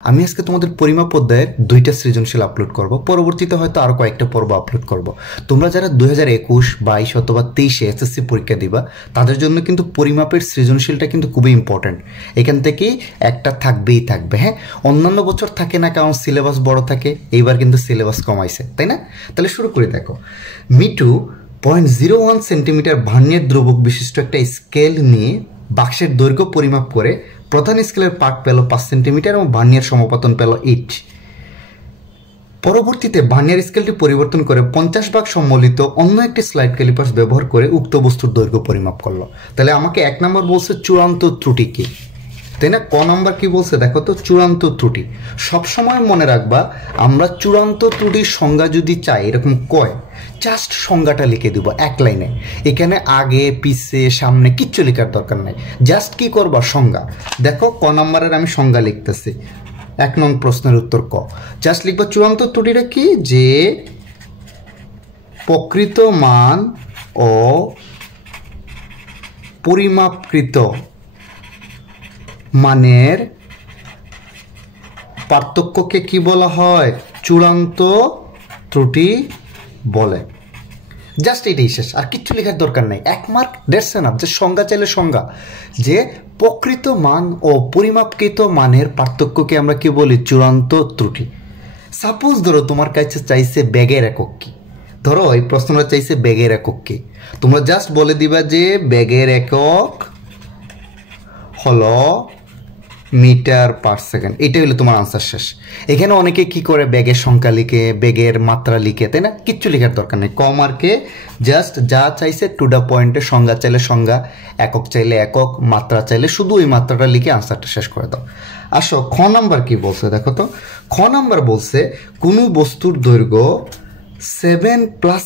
আমি আজকে তোমাদের পরিমাপ অধ্যায়ের 2টা সৃজনশীল আপলোড করব। পরবর্তীতে হয়তো আরও কয়েকটা পর্ব আপলোড করব। তোমরা যারা 2021, 22 অথবা 23-এ এসএসসি পরীক্ষা দিবা তাদের জন্য কিন্তু পরিমাপের সৃজনশীলটা কিন্তু খুবই ইম্পর্ট্যান্ট। এখান থেকেই একটা থাকবেই থাকবে। হ্যাঁ, অন্যান্য বছর থাকে না, কারণ সিলেবাস বড় থাকে। এইবার কিন্তু সিলেবাস কমাইছে, তাই না? তাহলে শুরু করে দেখো। মিটু 0.01 সেন্টিমিটার ভার্নিয়ার দ্রবক বিশিষ্ট একটা স্কেল নিয়ে বাক্সের দৈর্ঘ্য পরিমাপ করে প্রধান স্কেলের পার্ট পেল 5 সেন্টিমিটার এবং ভার্নিয়ার সমপতন পেল 8। পরবর্তীতে ভার্নিয়ার স্কেলটি পরিবর্তন করে 50 ভাগ সম্বলিত অন্য একটি স্লাইড ক্যালিপার্স ব্যবহার করে উক্ত বস্তুর দৈর্ঘ্য পরিমাপ করলো। তাহলে আমাকে 1 নম্বর বলছে চূড়ান্ত ত্রুটি কি, তাই না? ক নম্বর কি বলছে দেখো তো, চূড়ান্ত ত্রুটি। সবসময় মনে রাখবা, আমরা চূড়ান্ত ত্রুটির সংজ্ঞা যদি চাই এরকম কয়, জাস্ট সংজ্ঞাটা লিখে দিব এক লাইনে। এখানে আগে পিছে সামনে কিচ্ছু লেখার দরকার নাই, জাস্ট কি করবা সংজ্ঞা। দেখো ক নম্বরের আমি সংজ্ঞা লিখতেছি। 1 নং প্রশ্নের উত্তর ক। জাস্ট লিখবা চূড়ান্ত ত্রুটিটা কি, যে প্রকৃত মান ও পরিমাপকৃত মানের পার্থক্যকে কি বলা হয়? চূড়ান্ত ত্রুটি বলে। জাস্ট এটাই শেষ, আর কিচ্ছু লেখার দরকার নেই। 1 মার্ক, দ্যাটস এনাফ। যে সংজ্ঞা চাইলে সংজ্ঞা, যে প্রকৃত মান ও পরিমাপকৃত মানের পার্থক্যকে আমরা কি বলি? চূড়ান্ত ত্রুটি। সাপোজ ধরো তোমার কাছে চাইছে ব্যাগের একক কি, ধরো এই প্রশ্নটা চাইছে ব্যাগের একক কি, তোমরা জাস্ট বলে দিবা যে ব্যাগের একক হলো মিটার পার সেকেন্ড। এটাই হলো তোমার আনসার শেষ। এখানে অনেকে কি করে, ব্যাগের সংখ্যা লিখে, ব্যাগের মাত্রা লিখে, তাই না? কিচ্ছু লেখার দরকার নেই। ক মার্কে জাস্ট যা চাইছে টু দ্য পয়েন্টে, সংজ্ঞা চাইলে সংজ্ঞা, একক চাইলে একক, মাত্রা চাইলে শুধু ওই মাত্রাটা লিখে আনসারটা শেষ করে দাও। আসো খ নাম্বার কি বলছে দেখো তো। খ নাম্বার বলছে কোনো বস্তুর দৈর্ঘ্য 7 ±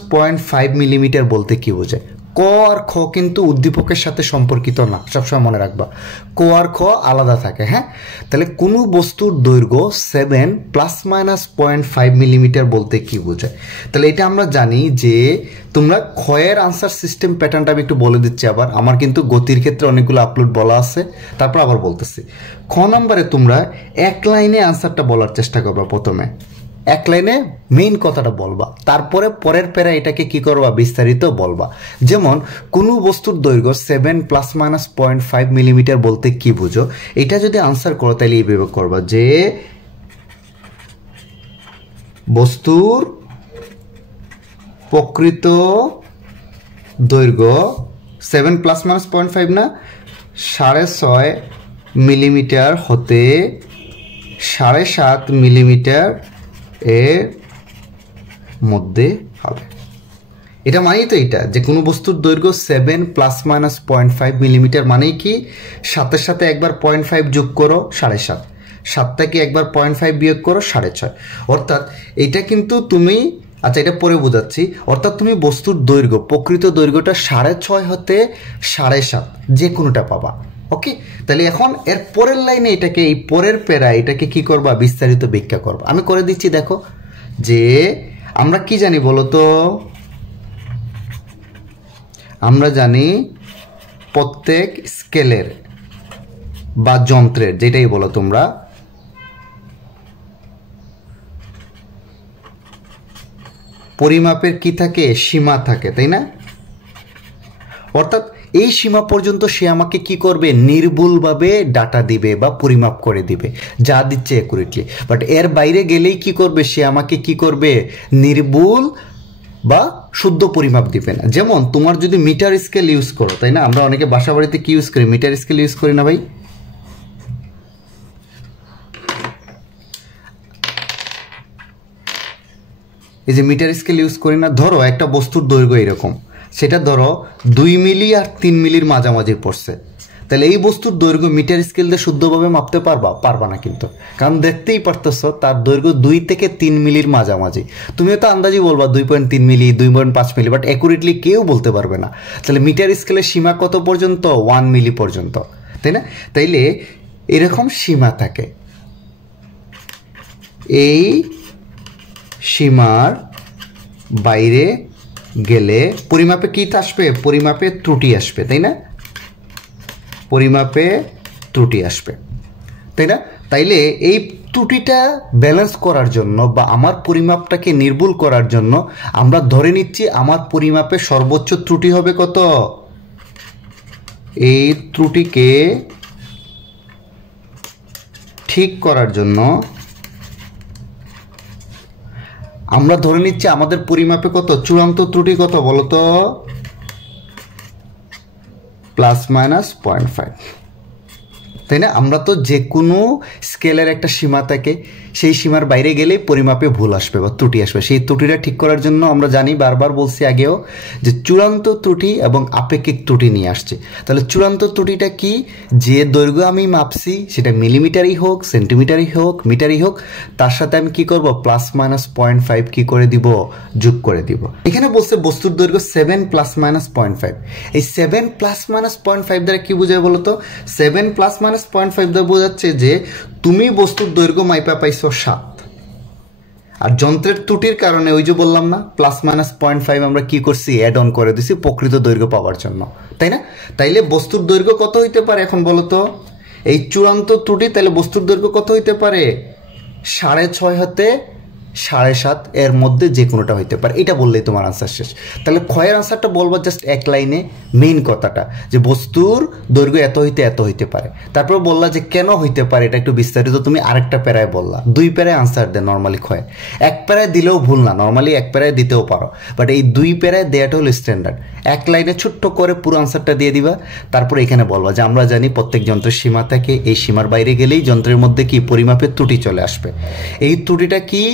0.5 মিলিমিটার বলতে কি বোঝায়? ক আর খ কিন্তু উদ্দীপকের সাথে সম্পর্কিত না, সবসময় মনে রাখবা। ক আর খ আলাদা থাকে। হ্যাঁ, তাহলে কোনো বস্তুর দৈর্ঘ্য 7 ± 0.5 মিলিমিটার বলতে কি বোঝায়? তাহলে এটা আমরা জানি যে তোমরা ক্ষয়ের আনসার সিস্টেম প্যাটার্নটা আমি একটু বলে দিচ্ছি আবার। আমার কিন্তু গতির ক্ষেত্রে অনেকগুলো আপলোড বলা আছে, তারপর আবার বলতেছি। খ নাম্বারে তোমরা এক লাইনে আনসারটা বলার চেষ্টা করবা। প্রথমে এক লাইনে মেইন কথাটা বলবা, তারপরে পরের প্যারা এটাকে কি করবা? বিস্তারিত বলবা। যেমন কোনো বস্তুর দৈর্ঘ্য 7 ± 0.5 মিলিমিটার বলতে কি বুঝো, এটা যদি আনসার করো তাহলে এইভাবে করবা যে বস্তুর প্রকৃত দৈর্ঘ্য 7 ± 0.5 না, 6.5 মিলিমিটার হতে 7.5 মিলিমিটার এর মধ্যে হবে। এটা মানেই তো এটা, যে কোনো বস্তুর দৈর্ঘ্য 7 ± 0.5 মিলিমিটার মানেই কি, 7-এর সাথে একবার 0.5 যোগ করো 7.5, 7 থেকে একবার 0.5 বিয়োগ করো 6.5। অর্থাৎ এটা কিন্তু তুমি, আচ্ছা এটা পরে বোঝাচ্ছি, অর্থাৎ তুমি বস্তুর দৈর্ঘ্য, প্রকৃত দৈর্ঘ্যটা 6.5 হতে 7.5 যে কোনোটা পাবা। ওকে, তাহলে এখন এর পরের লাইনে এটাকে, এই পরের প্যারা এটাকে কি করবা? বিস্তারিত ব্যাখ্যা করবা। আমি করে দিচ্ছি দেখো, যে আমরা কি জানি বলো তো, আমরা জানি প্রত্যেক স্কেলের বা যন্ত্রের, যেটাই বলো তোমরা, পরিমাপের কি থাকে? সীমা থাকে, তাই না? অর্থাৎ এই সীমা পর্যন্ত সে আমাকে কি করবে? নির্ভুলভাবে ডাটা দিবে বা পরিমাপ করে দিবে, যা দিচ্ছে অ্যাকুরেটলি। বাট এর বাইরে গেলেই কি করবে? সে আমাকে কি করবে? নির্ভুল বা শুদ্ধ পরিমাপ দিবে না। যেমন তোমার যদি মিটার স্কেল ইউজ করো, তাই না? আমরা অনেকে বাসা বাড়িতে কি ইউজ করি? মিটার স্কেল ইউজ করি না ভাই? এই যে মিটার স্কেল ইউজ করি না, ধরো একটা বস্তুর দৈর্ঘ্য এরকম, সেটা ধরো 2 মিলি আর 3 মিলির মাঝামাঝি পড়ছে। তাহলে এই বস্তুর দৈর্ঘ্য মিটার স্কেল দিয়ে শুদ্ধভাবে মাপতে পারবা না কিন্তু, কারণ দেখতেই পারতেছো তার দৈর্ঘ্য 2 থেকে 3 মিলির মাঝামাঝি। তুমিও তো আন্দাজি বলবা 2.3 মিলি, 2.5 মিলি, বাট অ্যাকুরেটলি কেউ বলতে পারবে না। তাহলে মিটার স্কেলের সীমা কত পর্যন্ত? 1 মিলি পর্যন্ত, তাই না? তাইলে এরকম সীমা থাকে। এই সীমার বাইরে গেলে পরিমাপে কি আসবে? পরিমাপে ত্রুটি আসবে, তাই না? পরিমাপে ত্রুটি আসবে, তাই না? তাইলে এই ত্রুটিটা ব্যালেন্স করার জন্য বা আমার পরিমাপটাকে নির্ভুল করার জন্য আমরা ধরে নিচ্ছি আমার পরিমাপে সর্বোচ্চ ত্রুটি হবে কত। এই ত্রুটিকে ঠিক করার জন্য আমরা ধরে নিচ্ছি আমাদের পরিমাপে কত চূড়ান্ত ত্রুটি কত বলো তো, ±0.5, তাই না? আমরা তো যে কোনো স্কেলের একটা সীমা থাকে, সেই সীমার বাইরে গেলেই পরিমাপে ভুল আসবে বা ত্রুটি আসবে। সেই ত্রুটিটা ঠিক করার জন্য আমরা জানি, বারবার বলছি আগেও, যে চূড়ান্ত ত্রুটি এবং আপেক্ষিক ত্রুটি নিয়ে আসছে। তাহলে চূড়ান্ত ত্রুটিটা কি, যে দৈর্ঘ্য আমি মাপছি সেটা মিলিমিটারই হোক, সেন্টিমিটারই হোক, মিটারই হোক, তার সাথে আমি কি করব, ±0.5 কি করে দিব, যোগ করে দিব। এখানে বলছে বস্তুর দৈর্ঘ্য 7 ±0.5। এই 7 ±0.5 দ্বারা কি বোঝায় বলো তো? 7 ±0.5 দ্বারা বোঝাচ্ছে যে তুমি বস্তুর দৈর্ঘ্য মাইপা পাইছো 7, আর যন্ত্রের ত্রুটির কারণে ওই যে বললাম না, ±0.5 আমরা কি করছি, অ্যাড অন করে দিছি প্রকৃত দৈর্ঘ্য পাওয়ার জন্য, তাই না? তাইলে বস্তুর দৈর্ঘ্য কত হইতে পারে এখন বলো তো? এই চূড়ান্ত ত্রুটি, তাহলে বস্তুর দৈর্ঘ্য কত হইতে পারে, 6.5 হতে 7.5 এর মধ্যে যে কোনোটা হইতে পারে। এটা বললেই তোমার আনসার শেষ। তাহলে ক্ষয়ের আনসারটা বলবো জাস্ট এক লাইনে, মেইন কথাটা, যে বস্তুর দৈর্ঘ্য এত হইতে এত হইতে পারে। তারপর বললা যে কেন হইতে পারে, এটা একটু বিস্তারিত তুমি আরেকটা প্যারায় বললা। 2 প্যারায় আনসার দেয় নর্মালি ক্ষয়, 1 প্যারায় দিলেও ভুল না, নর্মালি 1 প্যারায় দিতেও পারো, বাট এই 2 প্যারায় দেওয়াটা হলো স্ট্যান্ডার্ড। এক লাইনে ছোট্ট করে পুরো আনসারটা দিয়ে দিবা, তারপর এখানে বলবা যে আমরা জানি প্রত্যেক যন্ত্রের সীমা থাকে, এই সীমার বাইরে গেলেই যন্ত্রের মধ্যে কি পরিমাপের ত্রুটি চলে আসবে। এই ত্রুটিটা কি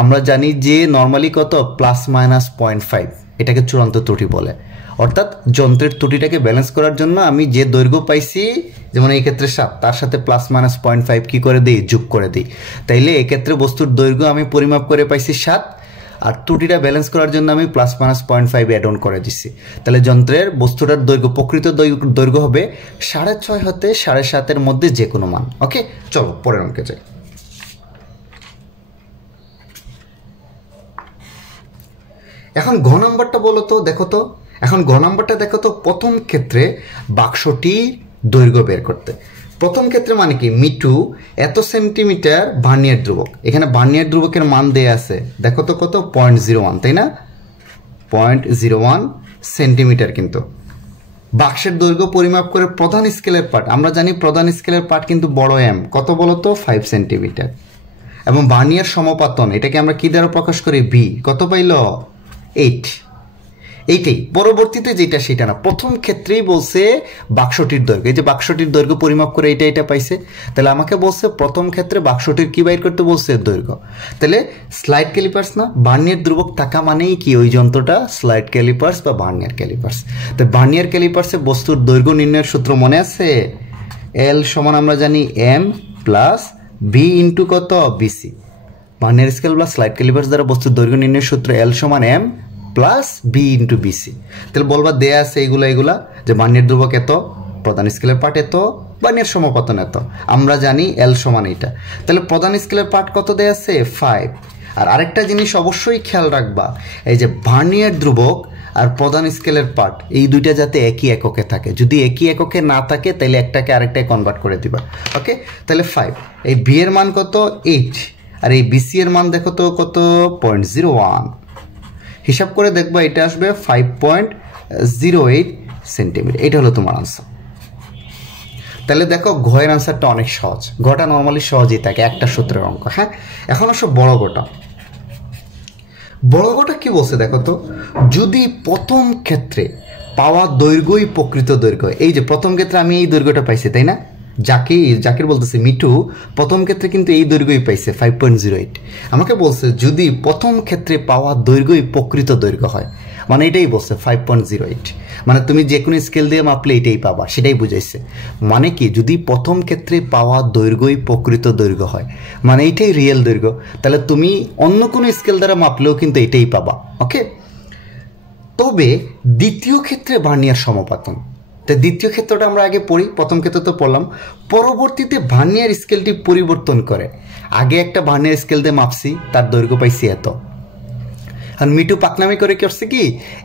আমরা জানি যে নর্মালি কত, ±0.5, এটাকে চূড়ান্ত ত্রুটি বলে। অর্থাৎ যন্ত্রের ত্রুটিটাকে ব্যালেন্স করার জন্য আমি যে দৈর্ঘ্য পাইছি, যেমন এই ক্ষেত্রে 7, তার সাথে ±0.5 কি করে দিই, যোগ করে দিই। তাইলে এক্ষেত্রে বস্তুর দৈর্ঘ্য আমি পরিমাপ করে পাইছি 7, আর ত্রুটিটা ব্যালেন্স করার জন্য আমি ±0.5 অ্যাড অন করে দিচ্ছি। তাহলে যন্ত্রের বস্তুটার দৈর্ঘ্য, প্রকৃত দৈর্ঘ্য হবে 6.5 হতে 7.5 মধ্যে যে কোনো মান। ওকে, চলো পরের অঙ্কে যাই। এখন ঘ নাম্বারটা বলো তো, দেখো তো, এখন ঘ নাম্বারটা দেখো তো, প্রথম ক্ষেত্রে বাক্সটির দৈর্ঘ্য বের করতে। প্রথম ক্ষেত্রে মানে কি, মিটু এত সেন্টিমিটার ভার্নিয়ার ধ্রুবক, এখানে ভার্নিয়ার ধ্রুবকের মান দেয়া আছে, দেখো তো কত, 0.01, তাই না? 0.01 সেন্টিমিটার। কিন্তু বাক্সের দৈর্ঘ্য পরিমাপ করে প্রধান স্কেলের পার্ট, আমরা জানি প্রধান স্কেলের পার্ট কিন্তু বড় এম, কত বলো তো, 5 সেন্টিমিটার। এবং ভার্নিয়ার সমাপতন, এটাকে আমরা কি দ্বারা প্রকাশ করি, ভি, কত পাইল, 8। এইটাই পরবর্তীতে যেটা সেটা না, প্রথম ক্ষেত্রেই বলছে বাক্সটির দৈর্ঘ্য, এই যে বাক্সটির দৈর্ঘ্য পরিমাপ করে এটা পাইছে, তাহলে আমাকে বলছে প্রথম ক্ষেত্রে বাক্সটির কি বাইর করতে বলছে, দৈর্ঘ্য। তাহলে স্লাইড ক্যালিপার্স না, ভার্নিয়ার ধ্রুবক থাকা মানেই কি, ওই যন্ত্রটা স্লাইড ক্যালিপার্স বা ভার্নিয়ার ক্যালিপার্স। তো ভার্নিয়ার ক্যালিপার্সে বস্তুর দৈর্ঘ্য নির্ণয়ের সূত্র মনে আছে, এল সমান আমরা জানি এম প্লাস ভি ইন্টু কত, বিসি। ভার্নিয়ার স্কেল বা স্লাইড ক্যালিপার্স দ্বারা বস্তুর দৈর্ঘ্য নির্ণয়ের সূত্র এল সমান M plus B into BC. তাহলে বলবা দেয়া আছে এইগুলা যে ভার্নিয়ার ধ্রুবক এত, প্রধান স্কেলের পার্ট এত, ভার্নিয়ার সমাপতন এত, আমরা জানি এল সমান এইটা। তাহলে প্রধান স্কেলের পার্ট কত দেয়া আছে, 5। আর আরেকটা জিনিস অবশ্যই খেয়াল রাখবা, এই যে ভার্নিয়ার ধ্রুবক আর প্রধান স্কেলের পার্ট, এই দুইটা যাতে একই এককে থাকে। যদি একই এককে না থাকে তাহলে একটাকে আরেকটায় কনভার্ট করে দিবা। ওকে, তাহলে 5, এই বি এর মান কত, 8, আর এই বিসি এর মান দেখো তো কত, 0.01। হিসাব করে দেখবা এটা আসবে 5.08 সেন্টিমিটার। এটা হলো তোমার আনসার। তাহলে দেখো ঘয়ের আনসারটা অনেক সহজ, ঘটা নর্মালি সহজই থাকে, একটা সূত্রের অঙ্ক। হ্যাঁ, এখন আসো বড় ঘটা। বড় ঘটা কি বলছে দেখো তো, যদি প্রথম ক্ষেত্রে পাওয়া দৈর্ঘ্যই প্রকৃত দৈর্ঘ্য, এই যে প্রথম ক্ষেত্রে আমি এই দৈর্ঘ্যটা পাইছি, তাই না? জাকির বলতেছে মিটু প্রথম ক্ষেত্রে কিন্তু এই দৈর্ঘ্যই পাইছে 5.08। আমাকে বলছে যদি প্রথম ক্ষেত্রে পাওয়া দৈর্ঘ্যই প্রকৃত দৈর্ঘ্য হয়, মানে এটাই বলছে 5.08, মানে তুমি যে কোনো স্কেল দিয়ে মাপলে এটাই পাবা, সেটাই বুঝাইছে। মানে কি, যদি প্রথম ক্ষেত্রে পাওয়া দৈর্ঘ্যই প্রকৃত দৈর্ঘ্য হয়, মানে এইটাই রিয়েল দৈর্ঘ্য, তাহলে তুমি অন্য কোনো স্কেল দ্বারা মাপলেও কিন্তু এটাই পাবা। ওকে, তবে দ্বিতীয় ক্ষেত্রে ভার্নিয়ার সমাপতন, তো দ্বিতীয় ক্ষেত্রটা আমরা আগে পড়ি, প্রথম ক্ষেত্র তো পড়লাম, পরবর্তীতে ভার্নিয়ার স্কেলটি পরিবর্তন করে। আগে একটা ভার্নিয়ার স্কেল দিয়ে মাপছি, তার দৈর্ঘ্য পাইছি এত, আর মিটু পাকনামি করে করছে কি,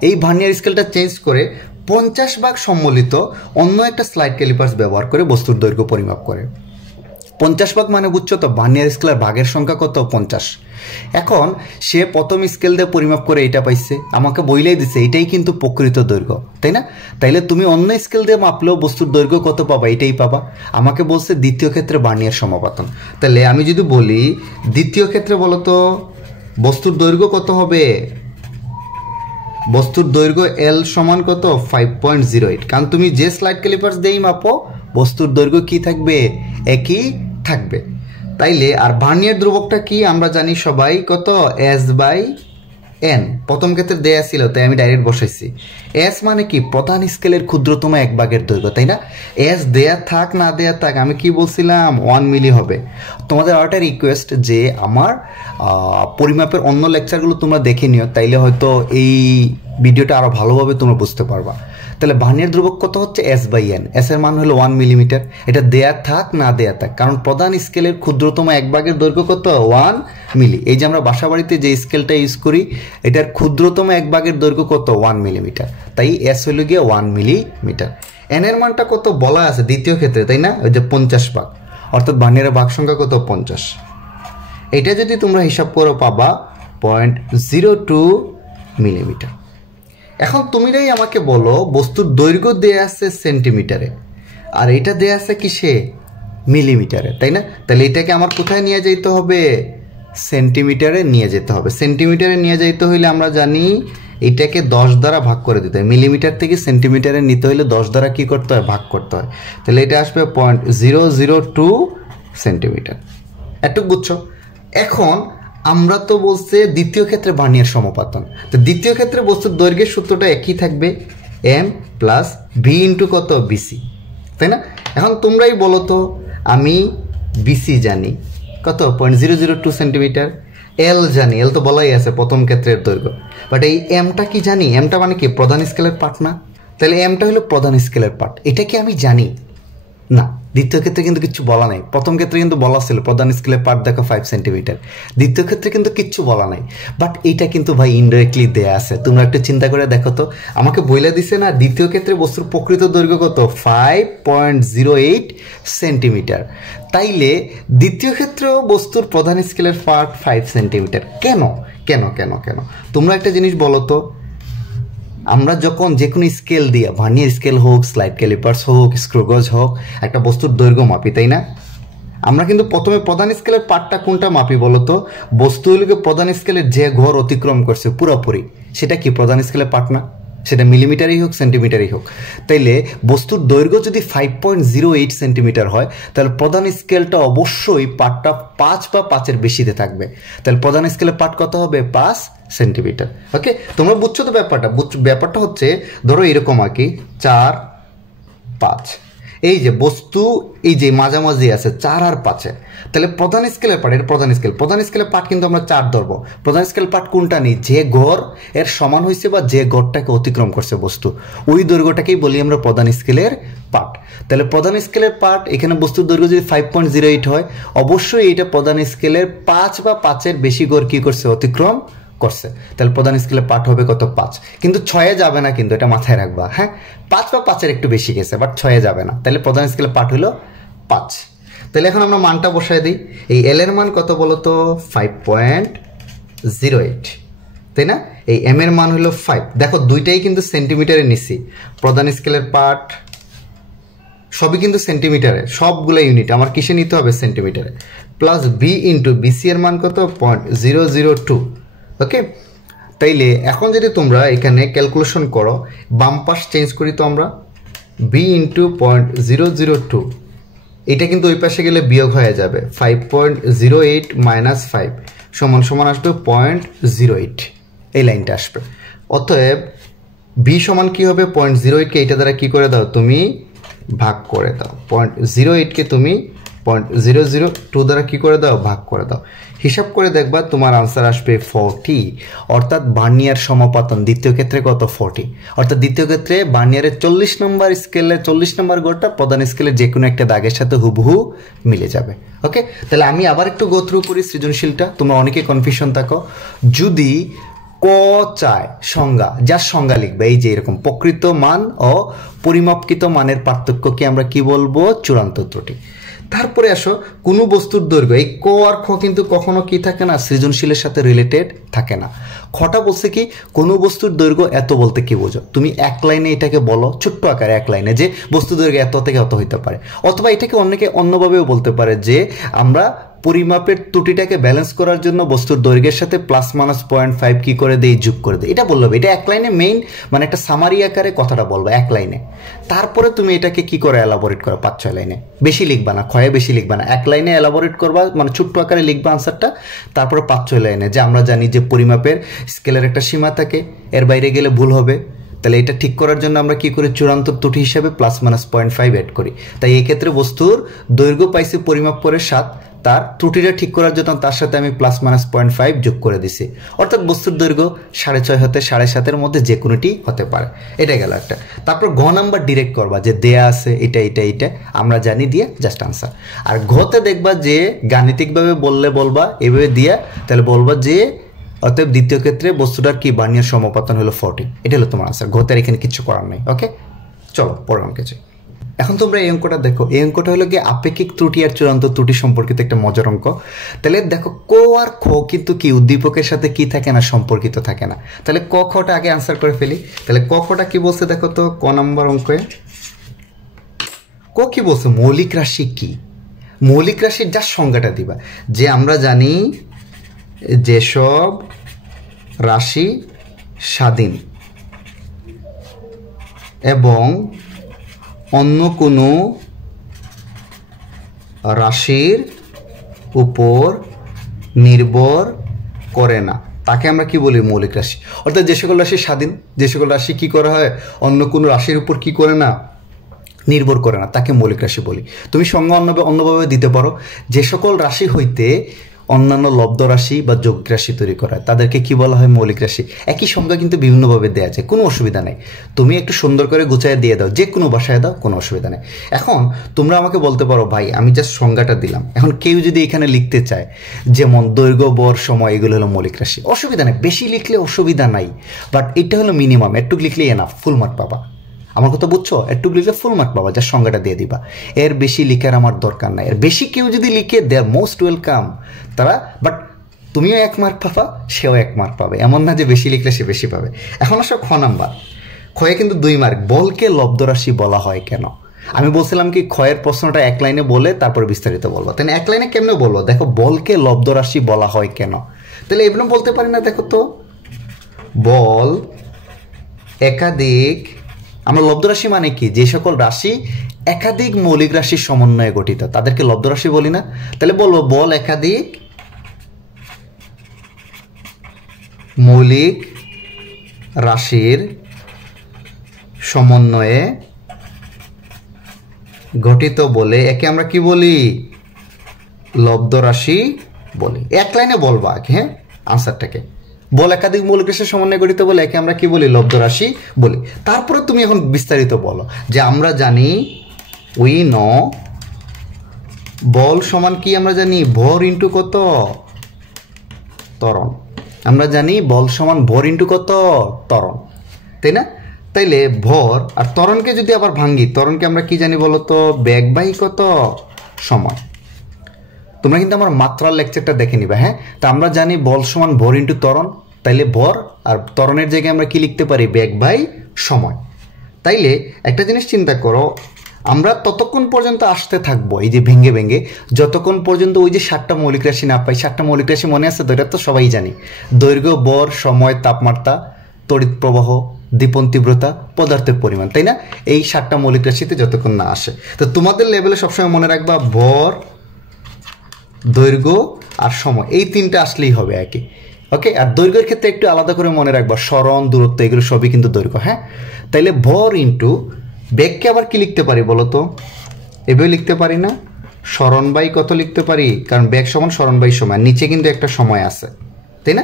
এই ভার্নিয়ার স্কেলটা চেঞ্জ করে 50 ভাগ সম্মিলিত অন্য একটা স্লাইড ক্যালিপার্স ব্যবহার করে বস্তুর দৈর্ঘ্য পরিমাপ করে। 50 ভাগ মানে বুঝছো তো, ভার্নিয়ার স্কেলের ভাগের সংখ্যা কত? 50। এখন সে প্রথম স্কেল দিয়ে পরিমাপ করে এটা পাইছে, আমাকে বইলেই দিছে এটাই কিন্তু প্রকৃত দৈর্ঘ্য, তাই না? তাইলে তুমি অন্য স্কেল দিয়ে মাপলেও বস্তুর দৈর্ঘ্য কত পাবা? এটাই পাবা। আমাকে বলছে দ্বিতীয় ক্ষেত্রে ভার্নিয়ার সমাপতন। তাহলে আমি যদি বলি দ্বিতীয় ক্ষেত্রে বলো তো বস্তুর দৈর্ঘ্য কত হবে? বস্তুর দৈর্ঘ্য এল সমান কত? 5.08। কারণ তুমি যে স্লাইড ক্যালিপার্স দিয়েই মাপো বস্তুর দৈর্ঘ্য কি থাকবে? একই থাকবে। তাইলে আর ভার্নিয়ার ধ্রুবকটা কি আমরা জানি সবাই, কত? S/N। প্রথম ক্ষেত্রে দেয়া ছিল তাই আমি ডাইরেক্ট বসাইছি। এস মানে কি? প্রধান স্কেলের ক্ষুদ্রতম 1/এর দৈর্ঘ্য, তাই না? এস দেয়া থাক না দেয়া থাক, আমি কি বলছিলাম? 1 মিলি হবে। তোমাদের আরেকটা রিকোয়েস্ট যে আমার পরিমাপের অন্য লেকচারগুলো তোমরা দেখে নিও, তাইলে হয়তো এই ভিডিওটা আরও ভালোভাবে তোমরা বুঝতে পারবা। তাহলে ভার্নিয়ার ধ্রুবক কত হচ্ছে? S/N। এস এর মান হলো 1 মিলিমিটার। এটা দেয়া থাক না দেয়া থাক, কারণ প্রধান স্কেলের ক্ষুদ্রতম 1/এর দৈর্ঘ্য কত? 1 মিলি। এই যে আমরা বাসা বাড়িতে যে স্কেলটা ইউজ করি এটার ক্ষুদ্রতম 1/এর দৈর্ঘ্য কত? 1 মিলিমিটার। তাই এস হলো গিয়ে 1 মিলিমিটার। এন এর মানটা কত বলা আছে দ্বিতীয় ক্ষেত্রে, তাই না? ওই যে 50 ভাগ, অর্থাৎ ভার্নিয়ারের ভাগ সংখ্যা কত? 50। এটা যদি তোমরা হিসাব করো পাবা 0.02 মিলিমিটার। এখন তুমিরাই আমাকে বলো বস্তুর দৈর্ঘ্য দেয়া আছে সেন্টিমিটারে আর এটা দেয়া আছে কিসে? মিলিমিটারে, তাই না? তাহলে এটাকে আমার কোথায় নিয়ে যেতে হবে? সেন্টিমিটারে নিয়ে যেতে হবে। সেন্টিমিটারে নিয়ে যেতে হইলে আমরা জানি এটাকে 10 দ্বারা ভাগ করে দিতে হয়। মিলিমিটার থেকে সেন্টিমিটারে নিতে হইলে 10 দ্বারা কি করতে হয়? ভাগ করতে হয়। তাহলে এটা আসবে 0.002 সেন্টিমিটার। এটুকু বুঝছো? এখন আমরা তো বলছে দ্বিতীয় ক্ষেত্রে ভার্নিয়ার সমাপতন। তো দ্বিতীয় ক্ষেত্রে বস্তুর দৈর্ঘ্যের সূত্রটা একই থাকবে, এম প্লাস ভি ইন্টু কত? বিসি, তাই না? এখন তোমরাই বলো তো, আমি বিসি জানি কত? 0.002 সেন্টিমিটার। এল জানি, এল তো বলাই আছে প্রথম ক্ষেত্রের দৈর্ঘ্য। বাট এই এমটা কি জানি? এমটা মানে কি? প্রধান স্কেলের পার্ট না? তাহলে এমটা হলো প্রধান স্কেলের পার্ট। এটা কি আমি জানি? না। দ্বিতীয় ক্ষেত্রে কিন্তু কিছু বলা নাই। প্রথম ক্ষেত্রে কিন্তু বলা ছিল প্রধান স্কেলের পার্ট দেখো 5 সেন্টিমিটার। দ্বিতীয় ক্ষেত্রে কিন্তু কিচ্ছু বলা নাই। বাট এইটা কিন্তু ভাই ইনডাইরেক্টলি দেয়া আছে। তোমরা একটু চিন্তা করে দেখো তো, আমাকে বইলে দিছে না দ্বিতীয় ক্ষেত্রে বস্তুর প্রকৃত দৈর্ঘ্য কত? 5.08 সেন্টিমিটার। তাইলে দ্বিতীয় ক্ষেত্রেও বস্তুর প্রধান স্কেলের পার্ট 5 সেন্টিমিটার। কেন কেন কেন কেন তোমরা একটা জিনিস বলো তো, আমরা যখন যে কোনো স্কেল দিয়ে, ভার্নিয়ার স্কেল হোক, স্লাইড ক্যালিপার্স হোক, স্ক্রুগজ হোক, একটা বস্তুর দৈর্ঘ্য মাপি, তাই না? আমরা কিন্তু প্রথমে প্রধান স্কেলের পার্টটা কোনটা মাপি বলো তো? বস্তুগুলিকে প্রধান স্কেলের যে ঘর অতিক্রম করছে পুরোপুরি, সেটা কি প্রধান স্কেলের পার্ট না? সেটা মিলিমিটারই হোক সেন্টিমিটারই হোক। তাইলে বস্তুর দৈর্ঘ্য যদি 5.08 সেন্টিমিটার হয় তাহলে প্রধান স্কেলটা অবশ্যই পার্টটা 5 বা 5-এর বেশিতে থাকবে। তাহলে প্রধান স্কেলের পার্ট কত হবে? 5 সেন্টিমিটার। ওকে, তোমরা বুঝছো তো ব্যাপারটা? ব্যাপারটা হচ্ছে ধরো এরকম আর কি 4, 5, এই যে বস্তু এই যে মাঝামাঝি আছে 4 আর 5-এ, তাহলে প্রধান স্কেলের পার্ট, এটা প্রধান স্কেলের পার্ট কিন্তু আমরা 4 ধরবো। প্রধান স্কেল পার্ট কোনটা নেই? যে গড় এর সমান হয়েছে বা যে গড়টাকে অতিক্রম করছে বস্তু, ওই দৈর্ঘ্যটাকেই বলি আমরা প্রধান স্কেলের পার্ট। তাহলে প্রধান স্কেলের পার্ট এখানে বস্তুর দৈর্ঘ্য যদি 5.08 হয়, অবশ্যই এটা প্রধান স্কেলের 5 বা 5-এর বেশি গড় কি করছে? অতিক্রম করছে। তাহলে প্রধান স্কেলের পার্ট হবে কত? 5। কিন্তু 6-এ যাবে না, কিন্তু এটা মাথায় রাখবা। হ্যাঁ, 5 বা 5-এর একটু বেশি গেছে, বাট 6-এ যাবে না। তাহলে প্রধান স্কেলের পার্ট হলো 5। তাহলে এখন আমরা মানটা বসাই দিই। এই এল এর মান কত বলো তো? 5.08, তাই না? এই এম এর মান হলো 5। দেখো দুইটাই কিন্তু সেন্টিমিটারে নিছি। প্রধান স্কেলের পার্ট সবই কিন্তু সেন্টিমিটারে, সবগুলো ইউনিট আমার কিসে নিতে হবে? সেন্টিমিটারে। প্লাস বি ইন্টু বিসি এর মান কত? 0.002। ওকে, তাইলে এখন যদি তোমরা এখানে ক্যালকুলেশন করো, বাম পাশ চেঞ্জ করি তো আমরা, বি ইন্টু 0.002, এটা কিন্তু ওই পাশে গেলে বিয়োগ হয়ে যাবে। 5.08 মাইনাস 5 সমান সমান আসবে 0.08, এই লাইনটা আসবে। অতএব বি সমান কি হবে? 0.08কে এইটা দ্বারা কি করে দাও? তুমি ভাগ করে দাও। 0.08কে তুমি 0.002 দ্বারা কি করে দাও? ভাগ করে দাও। হিসাব করে দেখবা তোমার আনসার আসবে 40। অর্থাৎ ভার্নিয়ার সমাপতন দ্বিতীয় ক্ষেত্রে কত? 40। অর্থাৎ দ্বিতীয় ক্ষেত্রে ভার্নিয়ারের 40 নম্বর স্কেলে 40 নম্বর গড়টা প্রধান স্কেলের যে কোনো একটা দাগের সাথে হুবহু মিলে যাবে। ওকে, তাহলে আমি আবার একটু গো থ্রু করি সৃজনশীলটা। তোমরা অনেকে কনফিউশন থাকো। যদি ক চায় সংজ্ঞা, যার সংজ্ঞা লিখবে এই যে এরকম প্রকৃত মান ও পরিমাপকৃত মানের পার্থক্যকে আমরা কি বলবো? চূড়ান্ত ত্রুটি। তারপরে আসো কোনো বস্তুর দৈর্ঘ্য, এই ক আর খ কিন্তু কখনো কি থাকে না, সৃজনশীলের সাথে রিলেটেড থাকে না। খটা বলছে কি, কোনো বস্তুর দৈর্ঘ্য এত বলতে কি বোঝো, তুমি এক লাইনে এটাকে বলো, ছোট্ট আকারে এক লাইনে, যে বস্তু দৈর্ঘ্য এত থেকে এত হইতে পারে। অথবা এটাকে অনেকে অন্যভাবেও বলতে পারে যে আমরা পরিমাপের ত্রুটিটাকে ব্যালেন্স করার জন্য বস্তুর দৈর্ঘ্যের সাথে +-0.5 কি করে দেই, যোগ করে দেই, এটা বলবে। এটা এক লাইনে মেইন, মানে একটা সামারি আকারে কথাটা বলবো এক লাইনে। তারপরে তুমি এটাকে কি করে এলাবোরেট করো 5-6 লাইনে, বেশি লিখবা না, ক্ষয়ে বেশি লিখবা না, এক লাইনে এলাবোরেট করবা, মানে ছোট্ট আকারে লিখবা আনসারটা। তারপরে 5-6 লাইনে, যে আমরা জানি যে পরিমাপের স্কেলের একটা সীমা থাকে, এর বাইরে গেলে ভুল হবে, তাহলে এটা ঠিক করার জন্য আমরা কি করি, চূড়ান্ত ত্রুটি হিসাবে +-0.5 অ্যাড করি। তাই এই ক্ষেত্রে বস্তুর দৈর্ঘ্য পাইছি পরিমাপ করে 7, তার ত্রুটিটা ঠিক করার জন্য তার সাথে আমি +-0.5 যোগ করে দিছি, অর্থাৎ বস্তুর দৈর্ঘ্য 6.5 হতে 7.5-এর মধ্যে যে কোনোটি হতে পারে। এটা গেল একটা। তারপর ঘ নাম্বার ডিরেক্ট করবা, যে দেয়া আছে এটা এটা এটা আমরা জানি, দিয়ে জাস্ট আনসার। আর ঘতে দেখবা যে গাণিতিকভাবে বললে বলবা এভাবে দিয়া, তাহলে বলবা যে অতএব দ্বিতীয় ক্ষেত্রে বস্তুটার কি বার্নিয়ার সমপাতন হলো 40, এটা হলো তোমার আনসার। ঘতের এখানে কিছু করার নেই। ওকে, চলো পরের অঙ্কে যাই। এখন তোমরা এই অঙ্কটা দেখো, এই অঙ্কটা হলো গিয়ে আপেক্ষিক ত্রুটি আর চূড়ান্ত ত্রুটি সম্পর্কিত একটা মজার অঙ্ক। তাহলে দেখো ক আর খ কিন্তু কি উদ্দীপকের সাথে কি থাকে না, সম্পর্কিত থাকে না। তাহলে ক খটা আগে আনসার করে ফেলি। তাহলে ক খটা কি বলছে দেখো তো, ক নম্বর অঙ্কে ক কি বলছে, মৌলিক রাশি কি, মৌলিক রাশির যা সংজ্ঞাটা দিবা, যে আমরা জানি যেসব রাশি স্বাধীন এবং অন্য কোনো রাশির উপর নির্ভর করে না, তাকে আমরা কি বলি, মৌলিক রাশি। অর্থাৎ যে সকল রাশি স্বাধীন, যে সকল রাশি কি করা হয়, অন্য কোনো রাশির উপর কি করে না, নির্ভর করে না, তাকে মৌলিক রাশি বলি। তুমি সংজ্ঞা অন্যভাবে দিতে পারো, যে সকল রাশি হইতে অন্যান্য লব্ধ রাশি বা যৌগিক রাশি তৈরি করা, তাদেরকে কি বলা হয়, মৌলিক রাশি। একই সংজ্ঞা কিন্তু বিভিন্নভাবে দেওয়া যায়, কোনো অসুবিধা নেই। তুমি একটু সুন্দর করে গুছায় দিয়ে দাও, যে কোনো ভাষায় দাও, কোনো অসুবিধা নেই। এখন তোমরা আমাকে বলতে পারো, ভাই আমি জাস্ট সংজ্ঞাটা দিলাম, এখন কেউ যদি এখানে লিখতে চায় যেমন দৈর্ঘ্য, বর, সময়, এগুলো হলো মৌলিক রাশি, অসুবিধা নেই, বেশি লিখলে অসুবিধা নাই, বাট এটা হলো মিনিমাম, একটু লিখলেই এনাফ, ফুল মার্ক পাবা। আমার কথা বুঝছো, একটু লিখলে ফুল মার্ক পাবা, যার সংজ্ঞাটা দিয়ে দিবা। এর বেশি লিখার আমার দরকার নাই, এর বেশি কেউ যদি লিখে দে মোস্ট ওয়েলকাম তারা, বাট তুমিও 1 মার্ক পাবা, সেও 1 মার্ক পাবে, এমন না যে বেশি লিখলে সে বেশি পাবে। এখন আসো খ নাম্বার, ক্ষয়ে কিন্তু 2 মার্ক। বলকে লব্ধ রাশি বলা হয় কেন? আমি বলছিলাম কি ক্ষয়ের প্রশ্নটা এক লাইনে বলে তারপর বিস্তারিত বলবো, তাই এক লাইনে কেমনে বলবো, দেখো বলকে লব্ধ রাশি বলা হয় কেন, তাহলে এগুলো বলতে পারি না। দেখো তো, বল একাধিক, আমরা লব্ধ রাশি মানে কি, যে সকল রাশি একাধিক মৌলিক রাশির সমন্বয়ে গঠিত, তাদেরকে লব্ধ রাশি বলি না। তাহলে বলবো বল একাধিক মৌলিক রাশির সমন্বয়ে গঠিত বলে একে আমরা কি বলি, লব্ধ রাশি বলি। এক লাইনে বলবা, হ্যাঁ, আনসারটাকে বল একাধিক মৌলিক রাশির সমন্বয়ে গঠিত বলে একে আমরা কি বলি, লব্ধ রাশি বলি। তারপরে তুমি এখন বিস্তারিত বলো, যে আমরা জানি উই নো বল সমান কি, আমরা জানি ভর ইন্টু কত, ত্বরণ। আমরা জানি বল সমান ভর ইন্টু কত, ত্বরণ, তাই না? তাইলে ভর আর ত্বরণকে যদি আবার ভাঙ্গি, ত্বরণকে আমরা কি জানি বলো তো, বেগ বাই কত, সময়। তোমরা কিন্তু আমার মাত্রার লেকচারটা দেখে নিবা, হ্যাঁ। তা আমরা জানি বল সমান ভর ইন্টু ত্বরণ, তাইলে ভর আর ত্বরণের জায়গায় আমরা কি লিখতে পারি, বেগ বাই সময়। তাইলে একটা জিনিস চিন্তা করো, আমরা ততক্ষণ পর্যন্ত আসতে থাকবো এই যে ভেঙ্গে ভেঙ্গে, যতক্ষণ পর্যন্ত ওই যে 7টা মৌলিক রাশি না পাই। 7টা মৌলিক রাশি মনে আছে তো, এটা তো সবাই জানি, দৈর্ঘ্য, বর, সময়, তাপমাত্রা, তড়িৎ প্রবাহ, দীপন তীব্রতা, পদার্থের পরিমাণ, তাই না? এই 7টা মৌলিক রাশিতে যতক্ষণ না আসে, তো তোমাদের লেভেলে সবসময় মনে রাখবা ভর, দৈর্ঘ্য আর সময়, এই 3টা আসলেই হবে একই। ওকে, আর দৈর্ঘ্যের ক্ষেত্রে একটু আলাদা করে মনে রাখবা, সরণ, দূরত্ব, এগুলো সবই কিন্তু দৈর্ঘ্য, হ্যাঁ। তাইলে ভর ইন্টু বেগকে আবার কি লিখতে পারি বলো তো, এভাবে লিখতে পারি না, সরণ বাই কত লিখতে পারি, কারণ বেগ সমান সরণ বাই সময়, নিচে কিন্তু একটা সময় আছে, তাই না?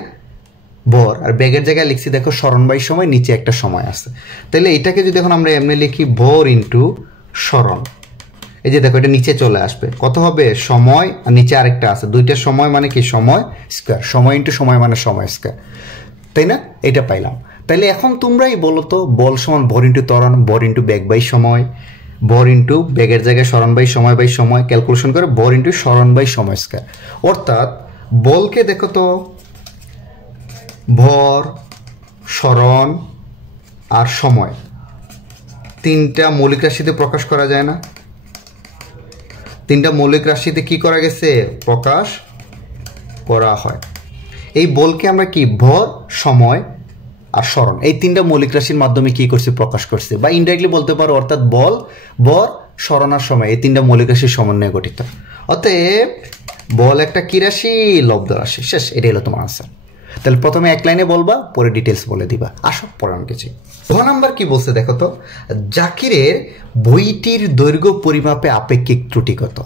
ভর আর বেগের জায়গায় লিখছি দেখো সরণ বাই সময়, নিচে একটা সময় আছে। তাহলে এটাকে যদি এখন আমরা এমনি লিখি ভর ইন্টু সরণ, এই যে দেখো এটা নিচে চলে আসবে, কত হবে, সময় আর নিচে আরেকটা আছে, 2টা সময় মানে কি, সময় স্কোয়ার, সময় ইন্টু সময় মানে সময় স্কোয়ার, তাই না? এটা পাইলাম। তাইলে এখন তোমরাই বলো তো, বল সমান ভর ইন্টু ত্বরণ, ভর ইন্টু বেগ বাই সময়, ভর ইন্টু বেগের জায়গায় সরণ বাই সময় ক্যালকুলেশন করে ভর ইন্টু সরণ বাই সময় স্কয়ার। অর্থাৎ বলকে দেখো তো ভর, সরণ আর সময় তিনটা মৌলিক রাশিতে প্রকাশ করা যায় না? তিনটা মৌলিক রাশিতে কি করা গেছে? প্রকাশ করা হয়। এই বলকে আমরা কি ভর, সময় আর সরণ এই তিনটা মৌলিক রাশির মাধ্যমে কি করছি? প্রকাশ করছে, বা ইনডাইরেক্টলি বলতে পারো অর্থাৎ বল, ভর, সরণ আর সময় এই তিনটা মৌলিক রাশির সমন্বয়ে গঠিত। অতএব বল একটা কি রাশি? লব্ধ রাশি। শেষ, এটাই হলো তোমার আনসার। তাহলে প্রথমে এক লাইনে বলবা, পরে ডিটেলস বলে দিবা। আসো পড়ানো কিছু। গ নাম্বার কি বলছে দেখো তো, জাকিরের বইটির দৈর্ঘ্য পরিমাপে আপেক্ষিক ত্রুটি কত?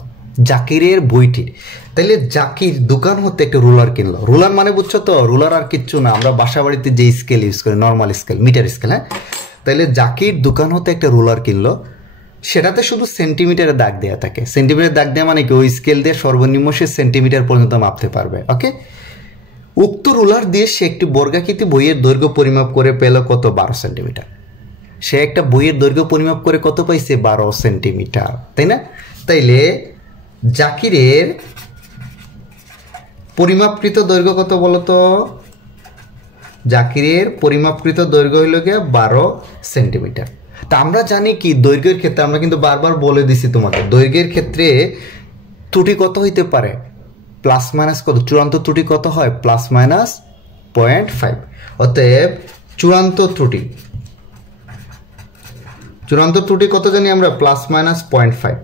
জাকিরের বইটির, তাইলে জাকির দোকান হতে একটা রুলার কিনলো। রুলার মানে বুঝছো তো, রুলার আর কিচ্ছু না, আমরা বাসা বাড়িতে যে স্কেল ইউজ করি, নর্মাল স্কেল, মিটার স্কেল। হ্যাঁ, তাইলে জাকির দোকান হতে একটা রুলার কিনলো, সেটাতে শুধু সেন্টিমিটারে দাগ দেওয়া থাকে। সেন্টিমিটার দাগ দেওয়া মানে কি? ওই স্কেল দিয়ে সর্বনিম্ন সে সেন্টিমিটার পর্যন্ত মাপতে পারবে। ওকে, উক্ত রুলার দিয়ে সে একটি বর্গাকৃতি বইয়ের দৈর্ঘ্য পরিমাপ করে পেল কত? 12 সেন্টিমিটার। সে একটা বইয়ের দৈর্ঘ্য পরিমাপ করে কত পাইছে? 12 সেন্টিমিটার, তাই না? তাইলে জাকিরের পরিমাপকৃত দৈর্ঘ্য কত বলতো? জাকিরের পরিমাপকৃত দৈর্ঘ্য হইল গিয়ে 12 সেন্টিমিটার। তা আমরা জানি কি দৈর্ঘ্যের ক্ষেত্রে, আমরা কিন্তু বারবার বলে দিছি তোমাকে, দৈর্ঘ্যের ক্ষেত্রে ত্রুটি কত হইতে পারে? প্লাস মাইনাস কত? চূড়ান্ত ত্রুটি কত হয়? Plus minus 0.5। অতএব চূড়ান্ত ত্রুটি কত জানি আমরা? Plus minus 0.5।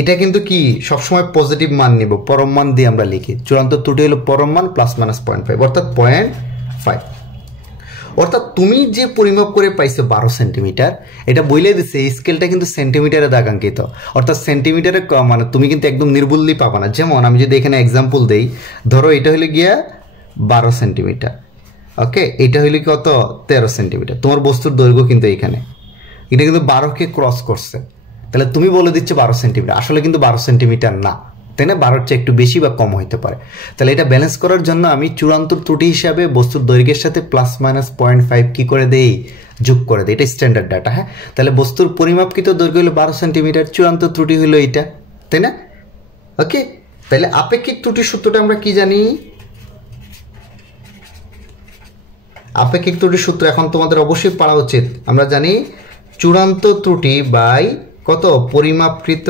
এটা কিন্তু কি সবসময় পজিটিভ মান নিব, পরম মান দিয়ে আমরা লিখি। চূড়ান্ত ত্রুটি হলো পরম মান প্লাস মাইনাস 0.5, অর্থাৎ 0.5। অর্থাৎ তুমি যে পরিমাপ করে পাইছো 12 সেন্টিমিটার, এটা বইলে দিচ্ছে এই স্কেলটা কিন্তু সেন্টিমিটারে দাগাঙ্কিত, অর্থাৎ সেন্টিমিটারে মানে তুমি কিন্তু একদম নির্ভুললি পাবা না। যেমন আমি যদি এখানে এক্সাম্পল দেই, ধরো এটা হইলে গিয়া 12 সেন্টিমিটার, ওকে, এটা হইলে কত? 13 সেন্টিমিটার। তোমার বস্তুর দৈর্ঘ্য কিন্তু এইখানে, এটা কিন্তু 12কে ক্রস করছে, তাহলে তুমি বলে দিচ্ছ 12 সেন্টিমিটার, আসলে কিন্তু 12 সেন্টিমিটার না, তাই না? 12-র চেয়ে একটু বেশি বা কম হইতে পারে। তাহলে এটা ব্যালেন্স করার জন্য আমি চূড়ান্ত ত্রুটি হিসাবে বস্তুর দৈর্ঘ্যের সাথে প্লাস মাইনাস 0.5 কি করে দেই? যোগ করে দেই। এটা স্ট্যান্ডার্ড ডাটা। হ্যাঁ, তাহলে বস্তুর পরিমাপকৃত দৈর্ঘ্য হলো 12 সেন্টিমিটার, চূড়ান্ত ত্রুটি হলো এইটা, তাই না? ওকে, তাহলে আপেক্ষিক ত্রুটির সূত্রটা আমরা কি জানি? আপেক্ষিক ত্রুটির সূত্র এখন তোমাদের অবশ্যই পড়া উচিত। আমরা জানি চূড়ান্ত ত্রুটি বাই কত? পরিমাপকৃত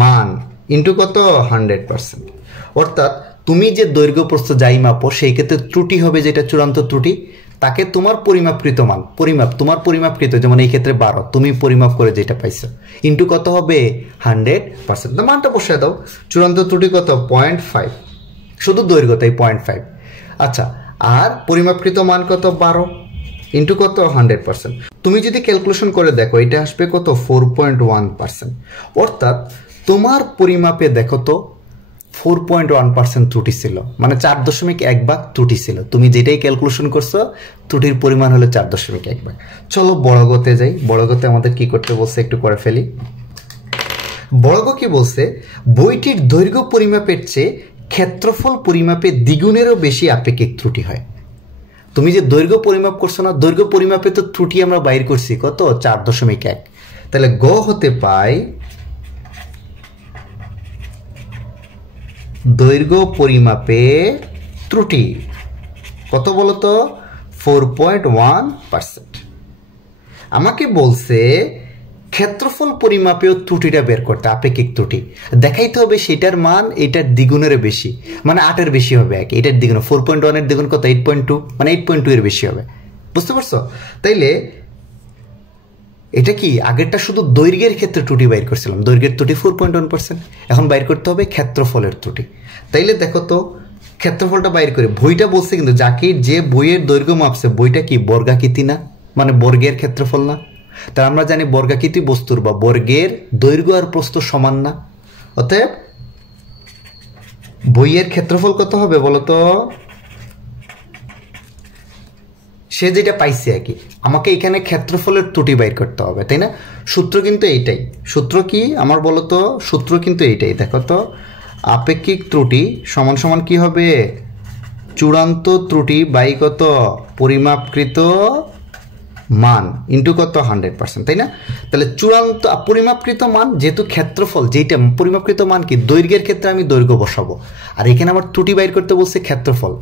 মান ইন্টু কত? 100%। অর্থাৎ তুমি যে দৈর্ঘ্য প্রস্থ যাই মাপো সেই ক্ষেত্রে ত্রুটি হবে যেটা চূড়ান্ত ত্রুটি, তাকে তোমার পরিমাপকৃত মান, তোমার পরিমাপকৃত, যেমন এই ক্ষেত্রে 12 তুমি পরিমাপ করে যেটা পাইছো, ইন্টু কত হবে? 100%। মানটা বসে দাও। চূড়ান্ত ত্রুটি কত? 0.5, শুধু দৈর্ঘ্য, তাই 0.5। আচ্ছা, আর পরিমাপকৃত মান কত? 12 ইন্টু কত? 100%। তুমি যদি ক্যালকুলেশন করে দেখো, এটা আসবে কত? 4.1%। অর্থাৎ তোমার পরিমাপে দেখো তো 4.1% ত্রুটি ছিল, মানে 4.1 ভাগ ত্রুটি ছিল। তুমি যেটাই ক্যালকুলেশন করছো ত্রুটির পরিমাণ হলো 4.1 ভাগ। চলো বড় গতে যাই। বড় গতে আমাদের কি করতে বলছে একটু করে ফেলি। বড় গ কি বলছে? বইটির দৈর্ঘ্য পরিমাপের চেয়ে ক্ষেত্রফল পরিমাপে দ্বিগুণেরও বেশি আপেক্ষিক ত্রুটি হয়। তুমি যে দৈর্ঘ্য পরিমাপ করছো না, দৈর্ঘ্য পরিমাপে তো ত্রুটি আমরা বাইর করছি কত? 4.1। তাহলে গ হতে পাই দৈর্ঘ্য পরিমাপে ত্রুটি কত বলতো? 4.1%। আমাকে বলছে ক্ষেত্রফল পরিমাপেও ত্রুটিটা বের করতে, আপেক্ষিক ত্রুটি দেখাইতে হবে সেটার মান এটার দ্বিগুণের বেশি, মানে 8-এর বেশি হবে। এটার দ্বিগুণ 4.1-এর দ্বিগুণ কত? 8.2, মানে 8.2 এর বেশি হবে। বুঝতে পারছো? তাইলে এটা কি আগেরটা শুধু দৈর্ঘ্যের ক্ষেত্রে ত্রুটি বাইর করছিলাম, দৈর্ঘ্যের ত্রুটি 4.1%, এখন বাইর করতে হবে ক্ষেত্রফলের ত্রুটি। তাইলে দেখো তো ক্ষেত্রফলটা বাইর করে, বইটা বলছে কিন্তু জাকির যে বইয়ের দৈর্ঘ্য মাপছে বইটা কি বর্গাকৃতি না, মানে বর্গের ক্ষেত্রফল না। তা আমরা জানি বর্গাকৃতি বস্তুর বা বর্গের দৈর্ঘ্য আর প্রস্থ সমান না। অতএব বইয়ের ক্ষেত্রফল কত হবে বলতো? সে যেটা পাইছে আর কি, আমাকে এখানে ক্ষেত্রফলের ত্রুটি বাইর করতে হবে, তাই না? সূত্র কিন্তু এইটাই। সূত্র কি আমার বলতো? সূত্র কিন্তু এইটাই। দেখো তো, আপেক্ষিক ত্রুটি সমান সমান কি হবে? চূড়ান্ত ত্রুটি বাই কত? পরিমাপকৃত মান ইন্টু কত 100%, তাই না? তাহলে চূড়ান্ত পরিমাপকৃত মান যেহেতু ক্ষেত্রফল, যেটা পরিমাপকৃত মান কি দৈর্ঘ্যের ক্ষেত্রে আমি দৈর্ঘ্য বসাবো, আর এখানে আমার ত্রুটি বাইর করতে বলছে ক্ষেত্রফল।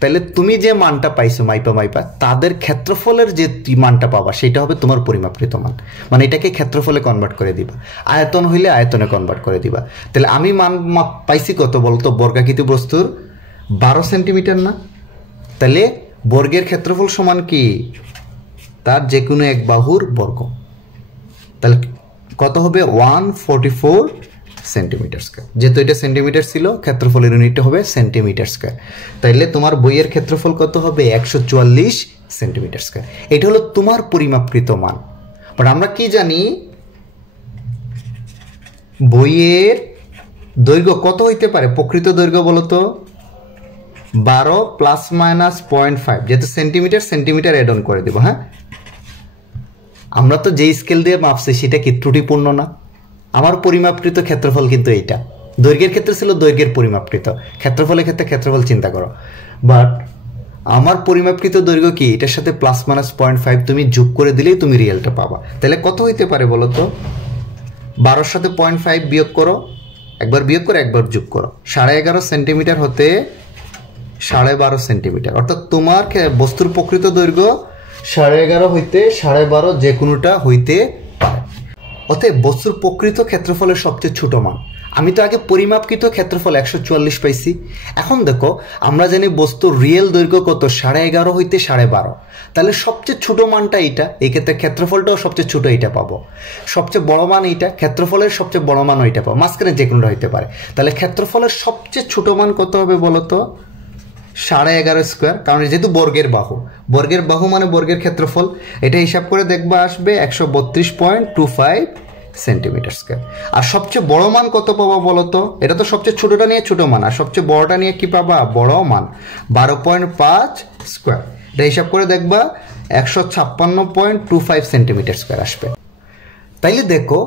তাহলে তুমি যে মানটা পাইছো মাইপা তাদের ক্ষেত্রফলের যে মানটা পাবা সেটা হবে তোমার পরিমাপকৃত মান, মানে এটাকে ক্ষেত্রফলে কনভার্ট করে দিবা, আয়তন হইলে আয়তনে কনভার্ট করে দিবা। তাহলে আমি মান পাইছি কত বলতো, বর্গাকৃতি বস্তুর 12 সেন্টিমিটার না? তাহলে বর্গের ক্ষেত্রফল সমান কি তার যে কোনো এক বাহুর বর্গ, তাহলে কত হবে 144 সেন্টিমিটার স্কয়ার। যেহেতু এটা সেন্টিমিটার ছিল, ক্ষেত্রফলের ইউনিটটা হবে সেন্টিমিটার স্কয়ার। তাইলে তোমার বইয়ের ক্ষেত্রফল কত হবে 144 সেন্টিমিটার স্কয়ার। এটা হলো তোমার পরিমাপকৃত মান। বাট আমরা কি জানি, বইয়ের দৈর্ঘ্য কত হইতে পারে, প্রকৃত দৈর্ঘ্য বলতো 12 প্লাস মাইনাস 0.5, যেহেতু সেন্টিমিটার অ্যাড অন করে দেবো। হ্যাঁ, আমরা তো যেই স্কেল দিয়ে মাপছি সেটা কি ত্রুটিপূর্ণ না? আমার পরিমাপকৃত ক্ষেত্রফল কিন্তু এইটা, দৈর্ঘ্যের ক্ষেত্রে ছিল দৈর্ঘ্যের পরিমাপকৃত, ক্ষেত্রফলের ক্ষেত্রে ক্ষেত্রফল চিন্তা করো। বাট আমার পরিমাপকৃত দৈর্ঘ্য কি, এটার সাথে প্লাস মাইনাস 0.5 তুমি যোগ করে দিলেই তুমি রিয়েলটা পাবা। তাহলে কত হইতে পারে বলো তো, 12-র সাথে 0.5 বিয়োগ করো, একবার বিয়োগ করে একবার যোগ করো, 11.5 সেন্টিমিটার হতে 12.5 সেন্টিমিটার, অর্থাৎ তোমার বস্তুর প্রকৃত দৈর্ঘ্য 11.5 হইতে 12.5 যে কোনোটা হইতে পারে। অতএব বস্তুর প্রকৃত ক্ষেত্রফলের সবচেয়ে ছোট মান, আমি তো আগে পরিমাপকৃত ক্ষেত্রফল 144 পাইছি। এখন দেখো আমরা জানি বস্তুর রিয়েল দৈর্ঘ্য কত 11.5 হইতে 12.5, তাহলে সবচেয়ে ছোট মানটা এইটা, এই ক্ষেত্রে ক্ষেত্রফলটাও সবচেয়ে ছোট এইটা পাবো। সবচেয়ে বড় মান এইটা, ক্ষেত্রফলের সবচেয়ে বড় মান ওইটা পাবো, মাঝখানে যে কোনোটা হইতে পারে। তাহলে ক্ষেত্রফলের সবচেয়ে ছোট মান কত হবে বলতো 11.5 স্কোয়ার, কারণ যেহেতু বর্গের বাহু মানে বর্গের ক্ষেত্রফল, এটা হিসাব করে দেখবা আসবে 132.25 সেন্টিমিটার স্কোয়ার। আর সবচেয়ে বড় মান কত পাবা বলতো, এটা তো সবচেয়ে ছোটটা নিয়ে ছোট মান, আর সবচেয়ে বড়টা নিয়ে কি পাবা বড় মান 12.5 স্কোয়ার। এটা হিসাব করে দেখবা 156.25 সেন্টিমিটার স্কোয়ার আসবে। তাইলে দেখো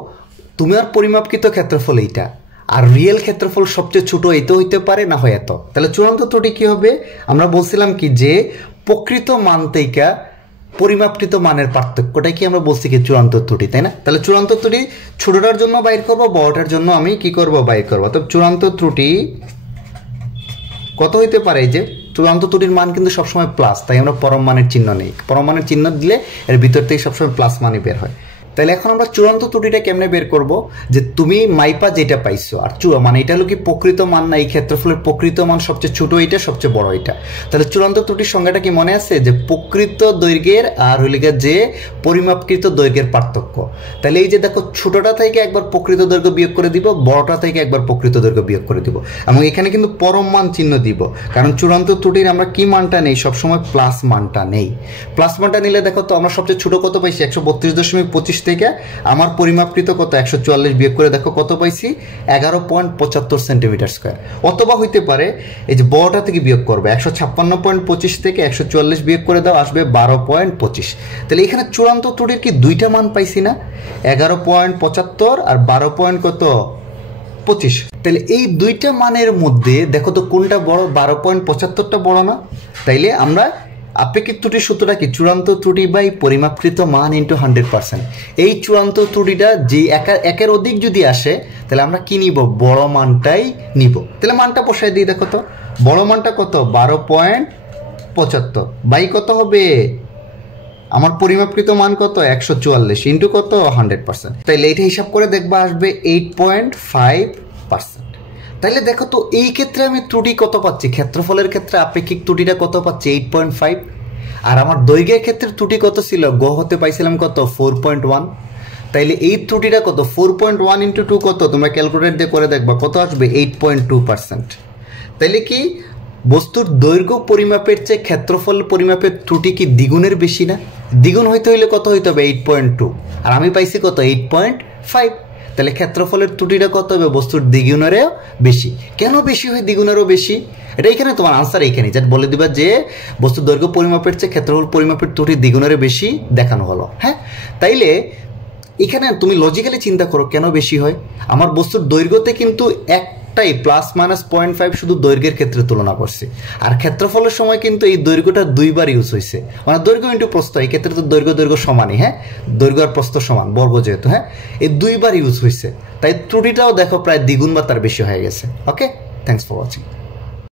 তোমার পরিমাপকৃত ক্ষেত্রফল এইটা, আর রিয়েল ক্ষেত্রফল সবচেয়ে ছোট এইটা হইতে পারে না হয় এত। তাহলে চূড়ান্ত ত্রুটি কি হবে, আমরা বলছিলাম কি যে প্রকৃত মান থেকে পরিমাপকৃত মানের পার্থক্যটাই কি আমরা বলছি কি চূড়ান্ত ত্রুটি, তাই না? তাহলে চূড়ান্ত ত্রুটি ছোটটার জন্য বাইর করবো, বড়টার জন্য আমি কি করব বাইর করবো। তো চূড়ান্ত ত্রুটি কত হইতে পারে, যে চূড়ান্ত ত্রুটির মান কিন্তু সবসময় প্লাস, তাই আমরা পরম মানের চিহ্ন নেই, পরম মানের চিহ্ন দিলে এর ভিতর থেকে সবসময় প্লাস মানই বের হয়। তাহলে এখন আমরা চূড়ান্ত ত্রুটিটা কেমনে বের করব, যে তুমি মাইপা যেটা পাইছো আর মানে এটা হলো কি প্রকৃত মান না, এই ক্ষেত্রফলের প্রকৃত মান সবচেয়ে ছোট এইটা, সবচেয়ে বড় এটা। তাহলে চূড়ান্ত ত্রুটির সংজ্ঞাটা কি মনে আছে, যে প্রকৃত দৈর্ঘ্যের আর হইলে যে পরিমাপকৃত দৈর্ঘ্যের পার্থক্য। তাহলে এই যে দেখো ছোটটা থেকে একবার প্রকৃত দৈর্ঘ্য বিয়োগ করে দিব, বড়টা থেকে একবার প্রকৃত দৈর্ঘ্য বিয়োগ করে দিব, এবং এখানে কিন্তু পরম মান চিহ্ন দিব, কারণ চূড়ান্ত ত্রুটির আমরা কি মানটা নেই, সবসময় প্লাস মানটা নেই। প্লাস মানটা নিলে দেখো তো আমরা সবচেয়ে ছোট কত পাইছি 132.25 থেকে আমার পরিমাপকৃত কত 144 বিয়োগ করে দেখো কত পাইছি 11.75 সেন্টিমিটার স্কোয়ার। অথবা হইতে পারে এই যে বড়টা থেকে বিয়োগ করবে 156.25 থেকে 144 বিয়োগ করে দাও, আসবে 12.25। তাহলে এখানে চূড়ান্ত ত্রুটির কি দুইটা মান পাইছি না, 11.75 আর 12.25। তাহলে এই দুইটা মানের মধ্যে দেখো তো কোনটা বড়, 12.75টা বড় না? তাইলে আমরা আপেক্ষিক ত্রুটির সূত্রটা কি, চূড়ান্ত ত্রুটি বাই পরিমাপকৃত মান ইন্টু 100%। এই চূড়ান্ত ত্রুটিটা যে একের অধিক যদি আসে তাহলে আমরা কি নিব, বড় মানটাই নিব। তাহলে মানটা বসাই দিই, দেখো তো বড় মানটা কত 12.75 বাই কত হবে আমার পরিমাপকৃত মান কত 144 ইন্টু কত 100%। তাইলে এইটা হিসাব করে দেখবা আসবে 8.5%। তাহলে দেখো তো এই ক্ষেত্রে আমি ত্রুটি কত পাচ্ছি, ক্ষেত্রফলের ক্ষেত্রে আপেক্ষিক ত্রুটিটা কত পাচ্ছি 8.5, আর আমার দৈর্ঘ্যের ক্ষেত্রে ত্রুটি কত ছিল, গ হতে পাইছিলাম কত 4.1। তাইলে এই ত্রুটিটা কত 4.1 ইন্টু 2 কত, তোমরা ক্যালকুলেটর দিয়ে করে দেখবা কত আসবে 8.2%। তাইলে কি বস্তুর দৈর্ঘ্য পরিমাপের চেয়ে ক্ষেত্রফল পরিমাপের ত্রুটি কি দ্বিগুণের বেশি না? দ্বিগুণ হইতে হইলে কত হইতে হবে 8.2, আর আমি পাইছি কত 8.5। তাহলে ক্ষেত্রফলের ত্রুটিটা কত হবে, বস্তুর দ্বিগুণেরও বেশি। কেন বেশি হয়, দ্বিগুণেরও বেশি, এটা এখানে তোমার আনসার এইখানে যা বলে দিবা যে বস্তুর দৈর্ঘ্য পরিমাপের চেয়ে ক্ষেত্রফল পরিমাপের ত্রুটি দ্বিগুণেরও বেশি দেখানো হলো। হ্যাঁ, তাইলে এখানে তুমি লজিক্যালি চিন্তা করো কেন বেশি হয়। আমার বস্তুর দৈর্ঘ্যতে কিন্তু একটাই প্লাস মাইনাস 0.5 শুধু দৈর্ঘ্যের ক্ষেত্রে তুলনা করছি, আর ক্ষেত্রফলের সময় কিন্তু এই দৈর্ঘ্যটা দুইবার ইউজ হয়েছে, মানে দৈর্ঘ্য ইন্টু প্রস্থ, এই ক্ষেত্রে তো দৈর্ঘ্য সমানই, হ্যাঁ, দৈর্ঘ্য আর প্রস্থ সমান, বর্গ যেহেতু, হ্যাঁ, এই দুইবার ইউজ হয়েছে, তাই ত্রুটিটাও দেখো প্রায় দ্বিগুণ বা তার বেশি হয়ে গেছে। ওকে, থ্যাংকস ফর ওয়াচিং।